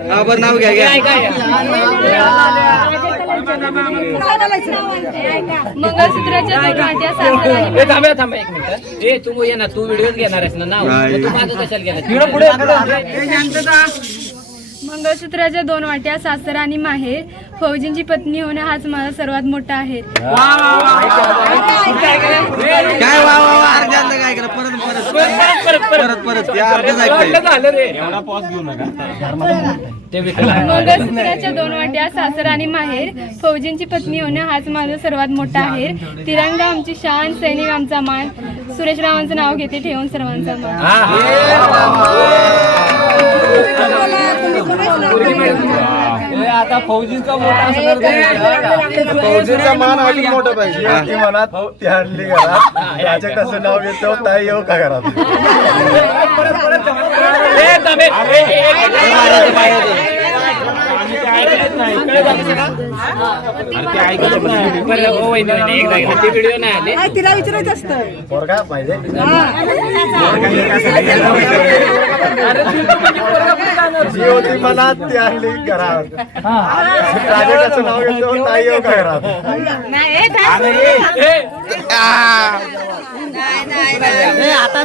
बरं नाव घ्या मंगळसूत्राच्या 2 वाट्या साखर आणि थांबा 1 मिनिट. ए तू ये ना, तू व्हिडिओ घेणार आहेस ना नाव, तू माझं कशाला गेला? मंगळसूत्राच्या 2 वाट्या सासर आणि माहेर, फौजींची पत्नी होणं हाच माझा सर्वात मोठा आहे. काय वा वा वा अर्ध्यातलं काय करा परत या अर्ध्याच ऐकलंय. मंगळसूत्राच्या 2 वाट्या सासर आणि माहेर, फौजींची पत्नी होणं हाच माझा सर्वात मोठा आहे. तिरंगा आमची शान, सैनिक आमचा मान, सुरेश रावांचं नाव घेते ठेवून सर्वांचा मान. आता फौजींचा मोठा फौजीचा मान अजून मोठं पाहिजे. मनात ती आणली घरात, त्याच्या कसं नाव घेतो ताई येऊ का घरात. व्हिडिओ नाही आले, तिला विचारायचं असतं पोरगा पाहिजे. जी होती मनात ती आणली घरात, राजा कसं नाव घेतो ताई येऊ का घरात. आता